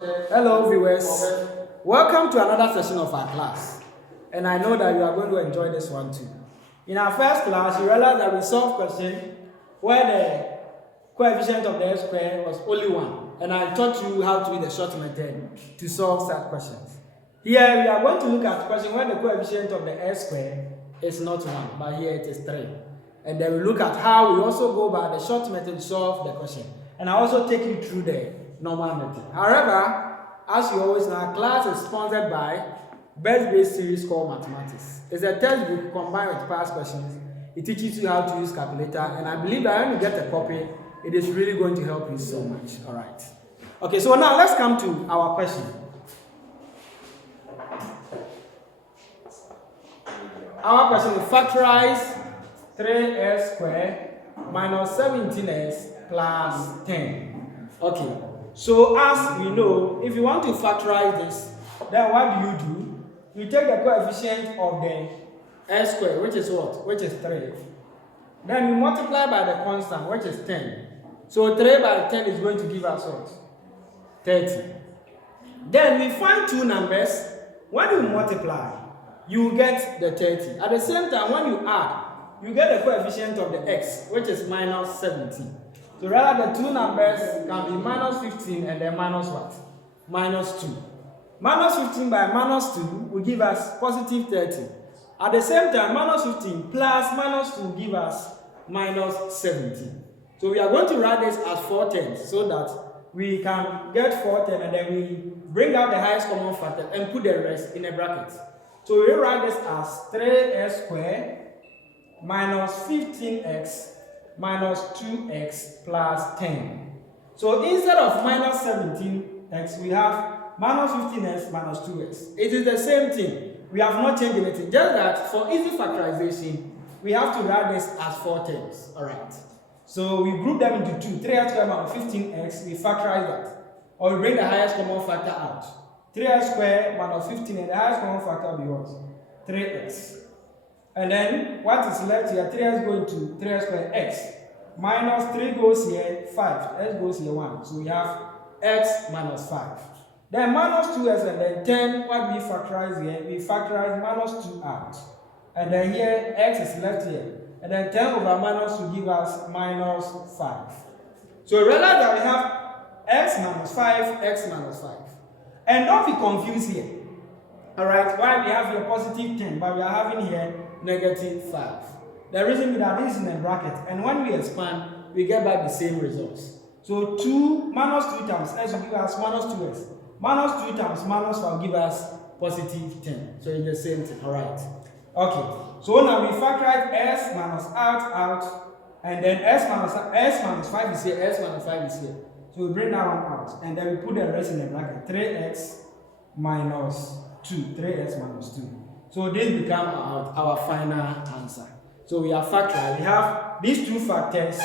Hello viewers, welcome to another session of our class, and I know that you are going to enjoy this one too. In our first class, you realized that we solved question where the coefficient of the x square was only 1, and I taught you how to use the short method to solve such questions. Here we are going to look at question where the coefficient of the x square is not 1, but here it is 3. And then we look at how we also go by the short method to solve the question. And I also take you through the normal method. However, as you always know, our class is sponsored by Best Grade Series called Mathematics. It's a textbook combined with past questions. It teaches you how to use calculator, and I believe that when you get a copy, it is really going to help you so much. All right. Okay, so now let's come to our question. Our question is factorize 3x squared minus 17x plus 10. Okay, so as we know, if you want to factorize this, then what do? You take the coefficient of the x squared, which is what? Which is 3. Then you multiply by the constant, which is 10. So 3 by 10 is going to give us what? 30. Then we find two numbers. When you multiply, you get the 30. At the same time, when you add, you get the coefficient of the x, which is minus 17. So rather the two numbers can be minus 15 and then minus what? Minus 2. Minus 15 by minus 2 will give us positive 30. At the same time, minus 15 plus minus 2 will give us minus 17. So we are going to write this as 4 tenths so that we can get 4 tenths and then we bring out the highest common factor and put the rest in a bracket. So we write this as 3x squared minus 15x minus 2x plus 10. So instead of minus 17x, we have minus 15x minus 2x. It is the same thing. We have not changed anything. Just that for easy factorization, we have to write this as 4 terms. Alright. So we group them into 2. 3x squared minus 15x, we factorize that. Or we bring the highest common factor out. 3x squared minus 15, and the highest common factor will be what? 3x. And then what is left here? 3x going to 3x squared x. Minus 3 goes here, 5. X goes here, 1. So we have x minus 5. Then minus 2x and then 10. What we factorize here? We factorize minus 2 out. And then here, x is left here. And then 10 over minus 2 give us minus 5. So realize that we have x minus 5, x minus 5. And don't be confused here. Alright, why we have here positive 10, but we are having here negative 5. The reason is that this is in a bracket, and when we expand, we get back the same results. So 2 minus 2 times x will give us minus 2x. Minus 2 times minus 5 will give us positive 10. So it's the same thing. Alright. Okay. So now we factorize s minus out, and then s minus 5 is here, s minus 5 is here. So we bring that one out, and then we put the rest in the bracket. 3x minus 2. 3x minus 2. So this becomes our final answer. So we are factorized. We have these two factors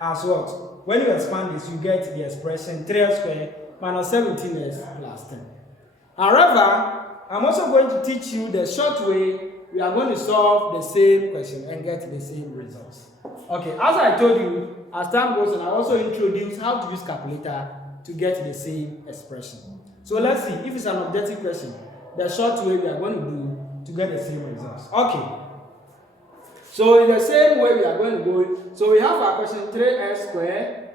as what? When you expand this, you get the expression 3x squared minus 17x plus 10. However, I'm also going to teach you the short way we are going to solve the same question and get the same results. Okay, as I told you, as time goes on, I also introduce how to use calculator to get the same expression. So let's see if it's an objective question. The short way we are going to do to get the same results. Okay. So in the same way we are going to go. So we have our question 3x squared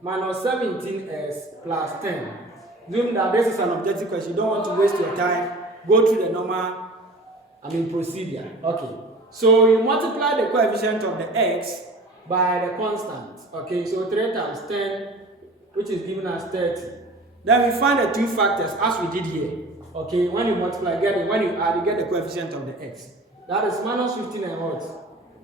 minus 17x plus 10. Assuming that this is an objective question, you don't want to waste your time. Go through the normal, procedure. Okay. So you multiply the coefficient of the x by the constant. Okay. So 3 times 10, which is giving us 30. Then we find the two factors as we did here. Okay, when you multiply, when you add, you get the coefficient of the x. That is minus 15 and what?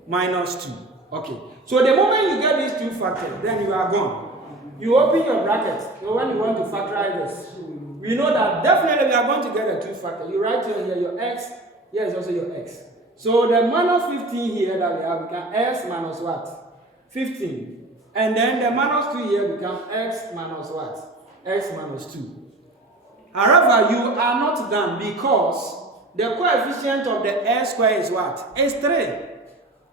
Minus 2. Okay, so the moment you get these two factors, then you are gone. You open your bracket. So when you want to factorize this, we know that definitely we are going to get the two factors. You write here your x, here is also your x. So the minus 15 here that we have become x minus what? 15. And then the minus 2 here becomes x minus what? X minus 2. However, you are not done because the coefficient of the x square is what? Is 3.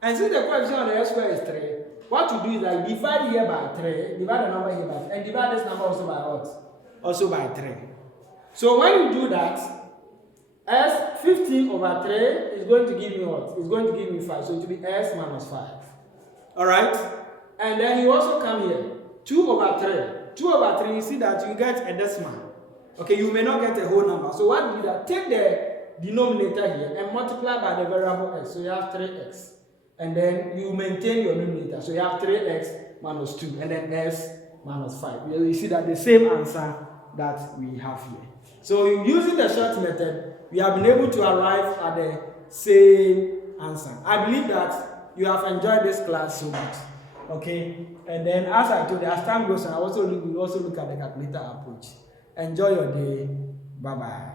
And since the coefficient of the x square is 3, what you do is that you divide here by 3, divide the number here by 3, and divide this number also by what? also by 3. So when you do that, S 15 over 3 is going to give me what? It's going to give me 5. So it will be S minus 5. Alright? And then you also come here. 2 over 3. 2 over 3, you see that you get a decimal. Okay, you may not get a whole number. So what do you do? Take the denominator here and multiply by the variable x. So you have 3x. And then you maintain your numerator. So you have 3x minus 2 and then s minus 5. You see that the same answer that we have here. So using the short method, we have been able to arrive at the same answer. I believe that you have enjoyed this class so much. Okay, and then as I told you, as time goes on, we also look at the calculator approach. Enjoy your day. Bye bye.